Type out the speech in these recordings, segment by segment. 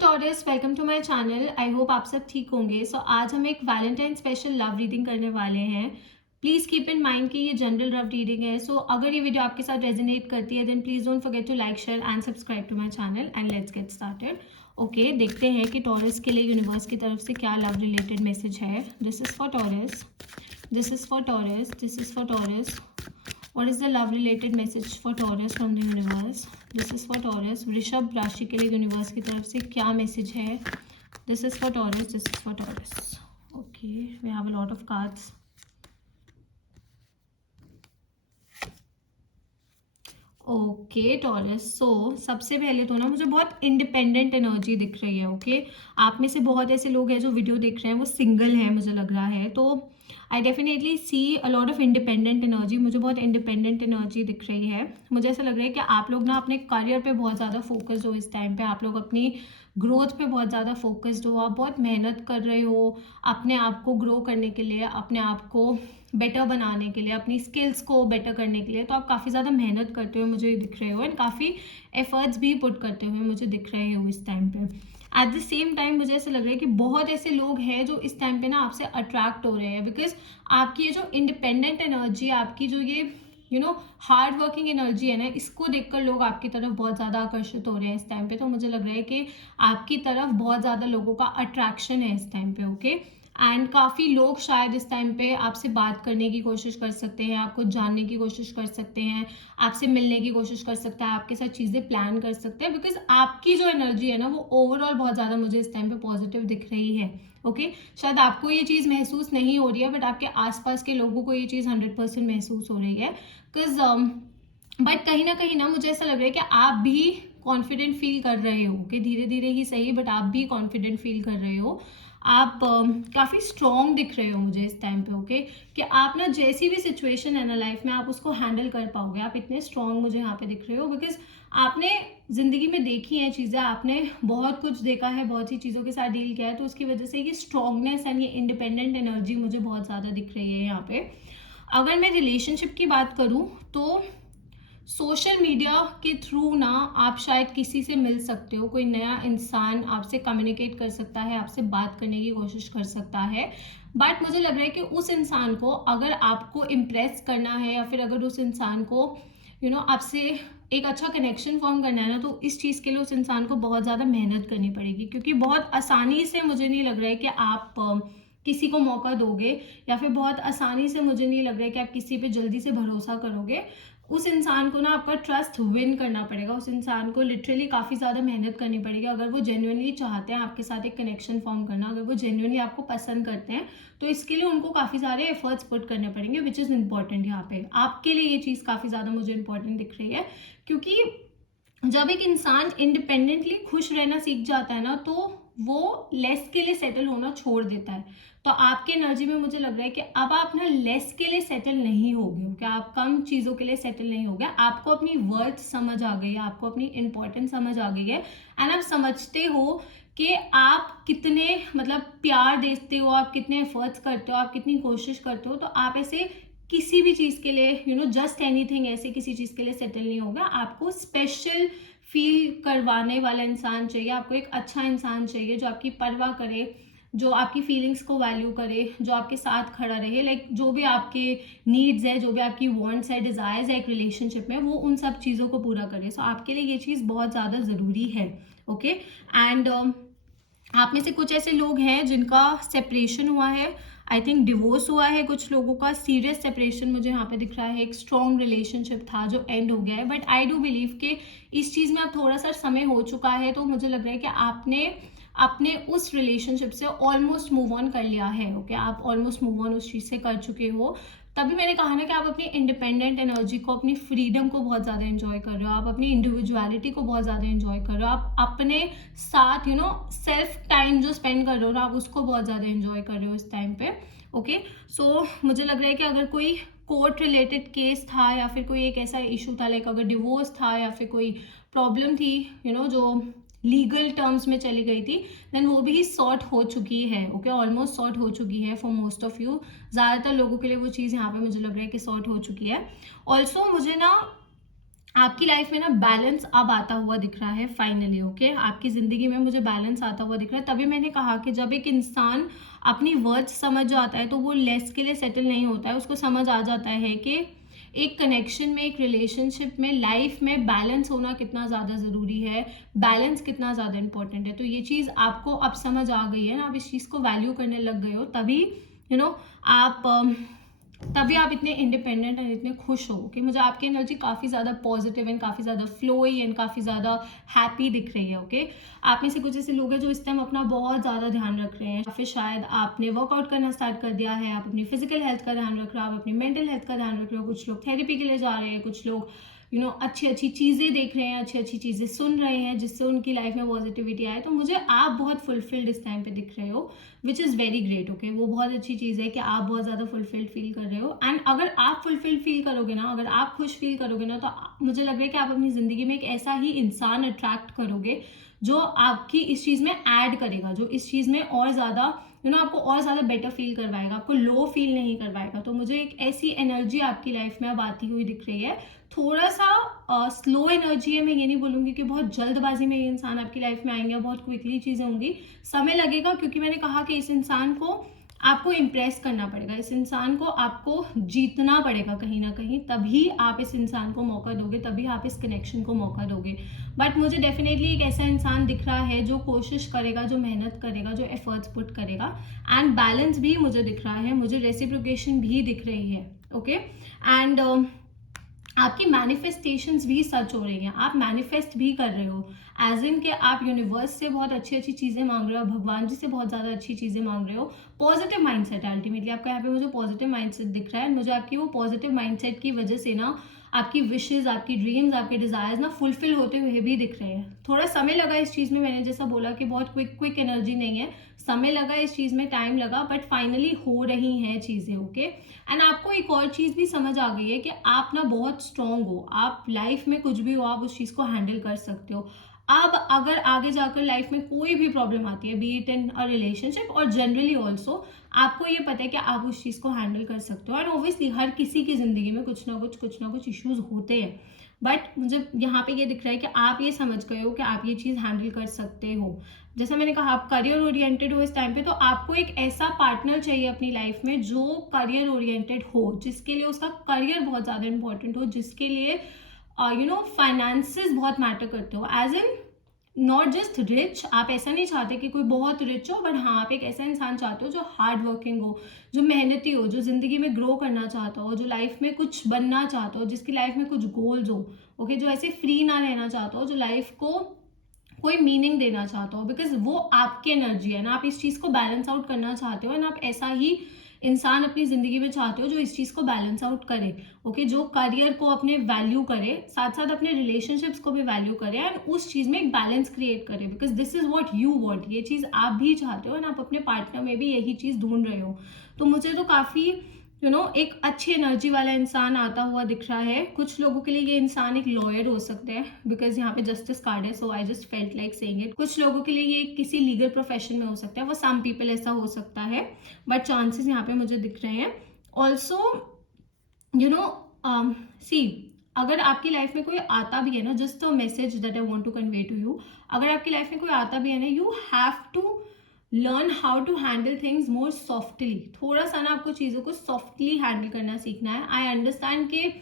Taurus, welcome to my channel. I hope आप सब ठीक होंगे। आज हम एक वैलेंटाइन स्पेशल लव रीडिंग करने वाले हैं। प्लीज़ कीप इन माइंड कि ये जनरल लव रीडिंग है। अगर ये वीडियो आपके साथ रेजोनेट करती है then please don't forget to like, share and subscribe to my channel and let's get started. Okay, देखते हैं कि टॉरस के लिए यूनिवर्स की तरफ से क्या लव रिलेटेड मैसेज है। This is for taurus, this is for taurus, this is for taurus. What is the love related message for Taurus from the universe? This is for Taurus. वृषभ राशि के लिए universe की तरफ से क्या message है? This is for Taurus. This is for Taurus. Okay, we have a lot of cards. Okay taurus, सबसे पहले तो ना मुझे बहुत इंडिपेंडेंट एनर्जी दिख रही है। ओके, आप में से बहुत ऐसे लोग हैं जो वीडियो देख रहे हैं वो सिंगल हैं, मुझे लग रहा है। तो I definitely see a lot of independent energy. मुझे बहुत इंडिपेंडेंट एनर्जी दिख रही है। मुझे ऐसा लग रहा है कि आप लोग ना अपने करियर पे बहुत ज़्यादा फोकस्ड हो इस टाइम पे। आप लोग अपनी ग्रोथ पे बहुत ज़्यादा फोकस्ड हो। आप बहुत मेहनत कर रहे हो अपने आप को ग्रो करने के लिए, अपने आप को बेटर बनाने के लिए, अपनी स्किल्स को बेटर करने के लिए। तो आप काफ़ी ज़्यादा मेहनत करते हुए मुझे दिख रहे हो एंड काफ़ी एफर्ट्स भी पुट करते हुए मुझे दिख रहे हो इस टाइम पे। एट द सेम टाइम मुझे ऐसा लग रहा है कि बहुत ऐसे लोग हैं जो इस टाइम पे ना आपसे अट्रैक्ट हो रहे हैं, बिकॉज आपकी ये जो इंडिपेंडेंट एनर्जी, आपकी जो ये हार्ड वर्किंग एनर्जी है ना, इसको देखकर लोग आपकी तरफ बहुत ज़्यादा आकर्षित हो रहे हैं इस टाइम पे। तो मुझे लग रहा है कि आपकी तरफ बहुत ज़्यादा लोगों का अट्रैक्शन है इस टाइम पे। ओके, एंड काफ़ी लोग शायद इस टाइम पे आपसे बात करने की कोशिश कर सकते हैं, आपको जानने की कोशिश कर सकते हैं, आपसे मिलने की कोशिश कर सकता है, आपके साथ चीज़ें प्लान कर सकते हैं, बिकॉज आपकी जो एनर्जी है ना वो ओवरऑल बहुत ज़्यादा मुझे इस टाइम पे पॉजिटिव दिख रही है। ओके, शायद आपको ये चीज़ महसूस नहीं हो रही है बट आपके आसपास के लोगों को ये चीज़ 100% महसूस हो रही है। बिकॉज बट कहीं ना मुझे ऐसा लग रहा है कि आप भी कॉन्फिडेंट फील कर रहे हो कि धीरे धीरे ही सही, बट आप भी कॉन्फिडेंट फील कर रहे हो। आप काफ़ी स्ट्रॉन्ग दिख रहे हो मुझे इस टाइम पे। ओके, कि आप ना जैसी भी सिचुएशन है ना लाइफ में आप उसको हैंडल कर पाओगे। आप इतने स्ट्रॉन्ग मुझे यहाँ पे दिख रहे हो बिकॉज आपने ज़िंदगी में देखी हैं चीज़ें, आपने बहुत कुछ देखा है, बहुत सी चीज़ों के साथ डील किया है। तो उसकी वजह से ये स्ट्रॉन्गनेस एंड ये इंडिपेंडेंट एनर्जी मुझे बहुत ज़्यादा दिख रही है यहाँ पे। अगर मैं रिलेशनशिप की बात करूँ तो सोशल मीडिया के थ्रू ना आप शायद किसी से मिल सकते हो, कोई नया इंसान आपसे कम्युनिकेट कर सकता है, आपसे बात करने की कोशिश कर सकता है। बट मुझे लग रहा है कि उस इंसान को अगर आपको इम्प्रेस करना है या फिर अगर उस इंसान को आपसे एक अच्छा कनेक्शन फॉर्म करना है ना, तो इस चीज़ के लिए उस इंसान को बहुत ज़्यादा मेहनत करनी पड़ेगी, क्योंकि बहुत आसानी से मुझे नहीं लग रहा है कि आप किसी को मौका दोगे, या फिर बहुत आसानी से मुझे नहीं लग रहा है कि आप किसी पे जल्दी से भरोसा करोगे। उस इंसान को ना आपका ट्रस्ट विन करना पड़ेगा। उस इंसान को लिटरली काफ़ी ज़्यादा मेहनत करनी पड़ेगी अगर वो जेन्युइनली चाहते हैं आपके साथ एक कनेक्शन फॉर्म करना, अगर वो जेन्युइनली आपको पसंद करते हैं। तो इसके लिए उनको काफ़ी सारे एफर्ट्स पुट करने पड़ेंगे, विच इज़ इंपॉर्टेंट। यहाँ पे आपके लिए ये चीज़ काफ़ी ज़्यादा मुझे इंपॉर्टेंट दिख रही है, क्योंकि जब एक इंसान इंडिपेंडेंटली खुश रहना सीख जाता है ना, तो वो लेस के लिए सेटल होना छोड़ देता है। तो आपके एनर्जी में मुझे लग रहा है कि अब आप ना लेस के लिए सेटल नहीं हो गए हो, कि आप कम चीज़ों के लिए सेटल नहीं हो गए। आपको अपनी वर्थ समझ आ गई है, आपको अपनी इंपॉर्टेंस समझ आ गई है एंड आप समझते हो कि आप कितने मतलब प्यार देते हो, आप कितने एफर्ट्स करते हो, आप कितनी कोशिश करते हो। तो आप ऐसे किसी भी चीज़ के लिए जस्ट एनीथिंग ऐसे किसी चीज़ के लिए सेटल नहीं होगा। आपको स्पेशल फील करवाने वाला इंसान चाहिए, आपको एक अच्छा इंसान चाहिए जो आपकी परवाह करे, जो आपकी फीलिंग्स को वैल्यू करे, जो आपके साथ खड़ा रहे। लाइक जो भी आपके नीड्स है, जो भी आपकी वांट्स है, डिज़ायर्स है एक रिलेशनशिप में, वो उन सब चीज़ों को पूरा करे। आपके लिए ये चीज़ बहुत ज़्यादा ज़रूरी है। ओके, एंड आप में से कुछ ऐसे लोग हैं जिनका सेपरेशन हुआ है, आई थिंक डिवोर्स हुआ है कुछ लोगों का, सीरियस सेपरेशन मुझे यहाँ पे दिख रहा है। एक स्ट्रॉन्ग रिलेशनशिप था जो एंड हो गया है, बट आई डू बिलीव कि इस चीज़ में अब थोड़ा सा समय हो चुका है। तो मुझे लग रहा है कि आपने अपने उस रिलेशनशिप से ऑलमोस्ट मूव ऑन कर लिया है। ओके, आप ऑलमोस्ट मूव ऑन उस चीज़ से कर चुके हो। तभी मैंने कहा ना कि आप अपनी इंडिपेंडेंट एनर्जी को, अपनी फ्रीडम को बहुत ज़्यादा एंजॉय कर रहे हो, आप अपनी इंडिविजुअलिटी को बहुत ज़्यादा एंजॉय कर रहे हो, आप अपने साथ सेल्फ टाइम जो स्पेंड कर रहे हो ना, आप उसको बहुत ज़्यादा एंजॉय कर रहे हो इस टाइम पे। ओके, मुझे लग रहा है कि अगर कोई कोर्ट रिलेटेड केस था या फिर कोई एक ऐसा इशू था, लाइक अगर डिवोर्स था या फिर कोई प्रॉब्लम थी जो लीगल टर्म्स में चली गई थी, देन वो भी सॉर्ट हो चुकी है। ओके, ऑलमोस्ट सॉर्ट हो चुकी है फॉर मोस्ट ऑफ यू। ज़्यादातर लोगों के लिए वो चीज़ यहाँ पे मुझे लग रहा है कि सॉर्ट हो चुकी है। ऑल्सो मुझे ना आपकी लाइफ में ना बैलेंस अब आता हुआ दिख रहा है फाइनली। ओके, आपकी ज़िंदगी में मुझे बैलेंस आता हुआ दिख रहा है। तभी मैंने कहा कि जब एक इंसान अपनी वर्थ समझ जाता है तो वो लेस के लिए सेटल नहीं होता है। उसको समझ आ जाता है कि एक कनेक्शन में, एक रिलेशनशिप में, लाइफ में बैलेंस होना कितना ज़्यादा ज़रूरी है, बैलेंस कितना ज़्यादा इंपॉर्टेंट है। तो ये चीज़ आपको अब समझ आ गई है ना, आप इस चीज़ को वैल्यू करने लग गए हो, तभी आप तभी आप इतने इंडिपेंडेंट एंड इतने खुश हो कि मुझे आपकी एनर्जी काफ़ी ज़्यादा पॉजिटिव एंड काफ़ी ज़्यादा फ्लोई एंड काफ़ी ज़्यादा हैप्पी दिख रही है। ओके, आप में से कुछ ऐसे लोग हैं जो इस टाइम अपना बहुत ज़्यादा ध्यान रख रहे हैं, या फिर शायद आपने वर्कआउट करना स्टार्ट कर दिया है, आप अपनी फिजिकल हेल्थ का ध्यान रख रहे हो, आप अपनी मेंटल हेल्थ का ध्यान रख रहे हो, कुछ लोग थेरेपी के लिए जा रहे हैं, कुछ लोग अच्छी अच्छी चीज़ें देख रहे हैं, अच्छी अच्छी चीज़ें सुन रहे हैं जिससे उनकी लाइफ में पॉजिटिविटी आए। तो मुझे आप बहुत फुलफिल्ड इस टाइम पे दिख रहे हो, which is very great. Okay, वो बहुत अच्छी चीज़ है कि आप बहुत ज़्यादा फुलफिल्ड फील कर रहे हो। एंड अगर आप फुलफिल्ड फील करोगे ना, अगर आप खुश फील करोगे ना, तो मुझे लग रहा है कि आप अपनी ज़िंदगी में एक ऐसा ही इंसान अट्रैक्ट करोगे जो आपकी इस चीज़ में ऐड करेगा, जो इस चीज़ में और ज़्यादा आपको और ज़्यादा बेटर फील करवाएगा, आपको लो फील नहीं करवाएगा। तो मुझे एक ऐसी एनर्जी आपकी लाइफ में अब आती हुई दिख रही है। थोड़ा सा स्लो एनर्जी है, मैं ये नहीं बोलूँगी कि बहुत जल्दबाजी में ये इंसान आपकी लाइफ में आएंगे, बहुत क्विकली चीज़ें होंगी, समय लगेगा, क्योंकि मैंने कहा कि इस इंसान को आपको इम्प्रेस करना पड़ेगा, इस इंसान को आपको जीतना पड़ेगा कहीं ना कहीं, तभी आप इस इंसान को मौका दोगे, तभी आप इस कनेक्शन को मौका दोगे। बट मुझे डेफिनेटली एक ऐसा इंसान दिख रहा है जो कोशिश करेगा, जो मेहनत करेगा, जो एफर्ट्स पुट करेगा। एंड बैलेंस भी मुझे दिख रहा है, मुझे रेसिप्रोकेशन भी दिख रही है। ओके, एंड आपकी मैनिफेस्टेशंस भी सच हो रही हैं, आप मैनिफेस्ट भी कर रहे हो, एज इन के आप यूनिवर्स से बहुत अच्छी अच्छी चीज़ें मांग रहे हो, भगवान जी से बहुत ज़्यादा अच्छी चीज़ें मांग रहे हो। पॉजिटिव माइंडसेट है अल्टीमेटली आपका, यहाँ पे मुझे पॉजिटिव माइंडसेट दिख रहा है। मुझे आपकी वो पॉजिटिव माइंडसेट की वजह से ना आपकी विशेज़, आपकी ड्रीम्स, आपके डिज़ायर्स ना फुलफिल होते हुए भी दिख रहे हैं। थोड़ा समय लगा इस चीज़ में, मैंने जैसा बोला कि बहुत क्विक एनर्जी नहीं है, समय लगा इस चीज़ में, टाइम लगा, बट फाइनली हो रही हैं चीज़ें। ओके, एंड आपको एक और चीज़ भी समझ आ गई है कि आप ना बहुत स्ट्रॉन्ग हो, आप लाइफ में कुछ भी हो आप उस चीज़ को हैंडल कर सकते हो। अब अगर आगे जाकर लाइफ में कोई भी प्रॉब्लम आती है, B it in a relationship और जनरली ऑल्सो, आपको ये पता है कि आप उस चीज़ को हैंडल कर सकते हो। और ऑब्वियसली हर किसी की ज़िंदगी में कुछ ना कुछ इश्यूज होते हैं, बट मुझे यहाँ पे ये दिख रहा है कि आप ये समझ गए हो कि आप ये चीज़ हैंडल कर सकते हो। जैसा मैंने कहा, आप करियर ओरिएंटेड हो इस टाइम पे, तो आपको एक ऐसा पार्टनर चाहिए अपनी लाइफ में जो करियर ओरिएंटेड हो, जिसके लिए उसका करियर बहुत ज़्यादा इंपॉर्टेंट हो, जिसके लिए फाइनेंसेस बहुत मैटर करते हो, as in not just rich. आप ऐसा नहीं चाहते कि कोई बहुत रिच हो, बट हाँ आप एक ऐसा इंसान चाहते हो जो हार्ड वर्किंग हो, जो मेहनती हो, जो जिंदगी में ग्रो करना चाहता हो, जो लाइफ में कुछ बनना चाहता हो, जिसकी लाइफ में कुछ गोल्स हो। ओके, जो ऐसे फ्री ना रहना चाहता हो, जो लाइफ को कोई मीनिंग देना चाहता हो, बिकॉज वो आपकी एनर्जी है ना, आप इस चीज को बैलेंस आउट करना चाहते हो, एंड आप ऐसा ही इंसान अपनी जिंदगी में चाहते हो जो इस चीज को बैलेंस आउट करे। ओके, जो करियर को अपने वैल्यू करे, साथ साथ अपने रिलेशनशिप्स को भी वैल्यू करे, एंड उस चीज में एक बैलेंस क्रिएट करे, because this is what you want, ये चीज आप भी चाहते हो, एंड आप अपने पार्टनर में भी यही चीज ढूंढ रहे हो। तो मुझे तो काफी एक अच्छी एनर्जी वाला इंसान आता हुआ दिख रहा है। कुछ लोगों के लिए ये इंसान एक लॉयर हो सकता है, बिकॉज यहाँ पे जस्टिस कार्ड है, so I just felt like saying it. कुछ लोगों के लिए ये किसी लीगल प्रोफेशन में हो सकता है, वो सम पीपल ऐसा हो सकता है, बट चांसेस यहाँ पे मुझे दिख रहे हैं। ऑल्सो सी, अगर आपकी लाइफ में कोई आता भी है ना, just a message that I want to convey to you, अगर आपकी लाइफ में कोई आता भी है ना, you have to learn how to handle things more softly. थोड़ा सा ना आपको चीज़ों को सॉफ्टली हैंडल करना सीखना है। आई अंडरस्टैंड कि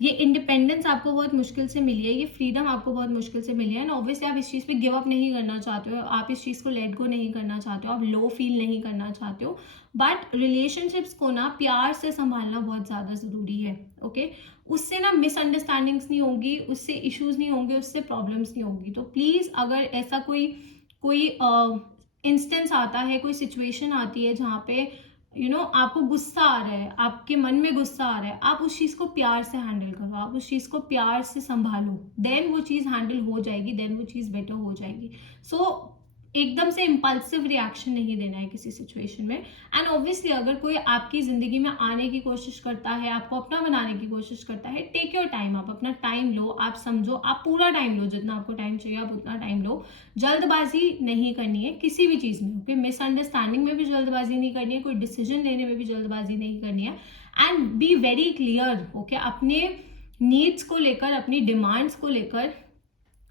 ये इंडिपेंडेंस आपको बहुत मुश्किल से मिली है, ये फ्रीडम आपको बहुत मुश्किल से मिली है, एंड ऑब्वियसली आप इस चीज़ पे गिव अप नहीं करना चाहते हो, आप इस चीज़ को लेट गो नहीं करना चाहते हो, आप लो फील नहीं करना चाहते हो, बट रिलेशनशिप्स को ना प्यार से संभालना बहुत ज़्यादा ज़रूरी है। ओके, उससे ना मिसअंडरस्टैंडिंग्स नहीं होगी, उससे इश्यूज नहीं होंगे, उससे प्रॉब्लम्स नहीं होगी। तो प्लीज़, अगर ऐसा कोई कोई इंस्टेंस आता है, कोई सिचुएशन आती है जहाँ पे आपको गुस्सा आ रहा है, आपके मन में गुस्सा आ रहा है, आप उस चीज़ को प्यार से हैंडल करो, आप उस चीज़ को प्यार से संभालो, देन वो चीज़ हैंडल हो जाएगी, देन वो चीज़ बेटर हो जाएगी। सो एकदम से इम्पल्सिव रिएक्शन नहीं देना है किसी सिचुएशन में। एंड ऑब्वियसली अगर कोई आपकी ज़िंदगी में आने की कोशिश करता है, आपको अपना बनाने की कोशिश करता है, टेक योर टाइम, आप अपना टाइम लो, आप समझो, आप पूरा टाइम लो, जितना आपको टाइम चाहिए आप उतना टाइम लो। जल्दबाजी नहीं करनी है किसी भी चीज़ में। ओके, मिसअंडरस्टैंडिंग में भी जल्दबाजी नहीं करनी है, कोई डिसीजन लेने में भी जल्दबाजी नहीं करनी है, and B very clear. Okay, अपने नीड्स को लेकर, अपनी डिमांड्स को लेकर,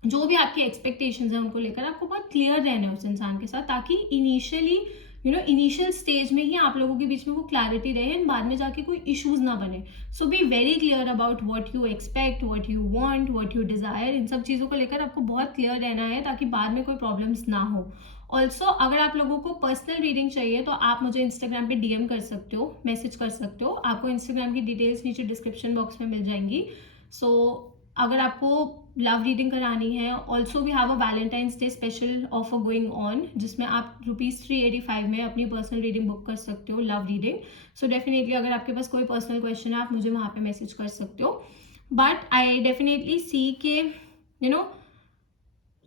जो भी आपकी एक्सपेक्टेशंस हैं उनको लेकर आपको बहुत क्लियर रहना है उस इंसान के साथ, ताकि इनिशियल स्टेज में ही आप लोगों के बीच में वो क्लैरिटी रहे एंड बाद में जाके कोई इश्यूज ना बने. So be very clear about what you expect, what you want, what you desire. इन सब चीज़ों को लेकर आपको बहुत क्लियर रहना है ताकि बाद में कोई प्रॉब्लम्स ना हो. ऑल्सो अगर आप लोगों को पर्सनल रीडिंग चाहिए तो आप मुझे इंस्टाग्राम पे डीएम कर सकते हो, मैसेज कर सकते हो. आपको इंस्टाग्राम की डिटेल्स नीचे डिस्क्रिप्शन बॉक्स में मिल जाएंगी. सो अगर आपको लव रीडिंग करानी है, also we have a Valentine's day special offer going on, जिसमें आप ₹385 में अपनी पर्सनल रीडिंग बुक कर सकते हो, लव रीडिंग. सो डेफिनेटली अगर आपके पास कोई पर्सनल क्वेश्चन है आप मुझे वहाँ पे मैसेज कर सकते हो. बट आई डेफिनेटली सी के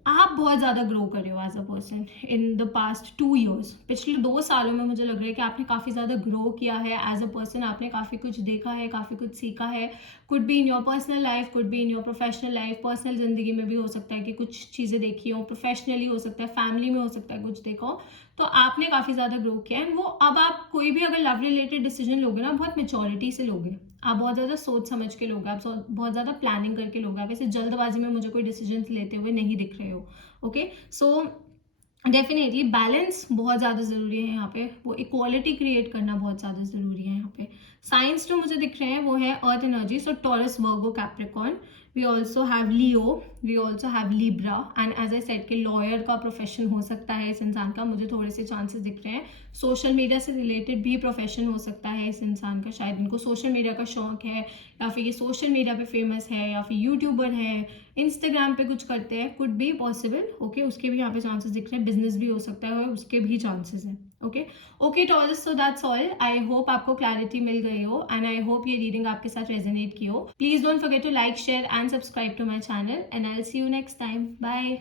आप बहुत ज़्यादा ग्रो कर रहे हो as a person in the past 2 years. पिछले 2 सालों में मुझे लग रहा है कि आपने काफ़ी ज़्यादा ग्रो किया है एज अ पर्सन. आपने काफ़ी कुछ देखा है, काफ़ी कुछ सीखा है. Could be in your personal life, could be in your professional life. Personal ज़िंदगी में भी हो सकता है कि कुछ चीज़ें देखी हो, प्रोफेशनली हो सकता है, फैमिली में हो सकता है कुछ देखा हो. तो आपने काफ़ी ज़्यादा ग्रो किया है. वो अब आप कोई भी अगर लव रिलेटेड डिसीजन लोगे ना, बहुत मेच्योरिटी से लोगे. आप बहुत ज़्यादा सोच समझ के लोगे, आप बहुत ज़्यादा प्लानिंग करके लोगे. आप ऐसे जल्दबाजी में मुझे कोई डिसीजन लेते हुए नहीं दिख रहे हो. ओके, सो डेफिनेटली बैलेंस बहुत ज़्यादा ज़रूरी है यहाँ पे. वो इक्वालिटी क्रिएट करना बहुत ज़्यादा ज़रूरी है यहाँ पे. साइंस जो मुझे दिख रहे हैं वो है earth energy. So Taurus, Virgo, Capricorn. We also have Leo, we also have Libra. And as I said कि लॉयर का प्रोफेशन हो सकता है इस इंसान का, मुझे थोड़े से चांसेस दिख रहे हैं. सोशल मीडिया से रिलेटेड भी प्रोफेशन हो सकता है इस इंसान का. शायद इनको सोशल मीडिया का शौक है, या फिर ये सोशल मीडिया पे फेमस है, या फिर यूट्यूबर है, इंस्टाग्राम पे कुछ करते हैं. Could be possible. ओके, उसके भी यहाँ पे चांसेस दिख रहे हैं. बिजनेस भी हो सकता है, उसके भी चांसेस हैं. Okay Taurus, so that's all. I hope आपको क्लैरिटी मिल गई हो एंड आई होप ये रीडिंग आपके साथ रेजोनेट की हो. Please don't forget to like, share and subscribe to my channel and I will see you next time. Bye.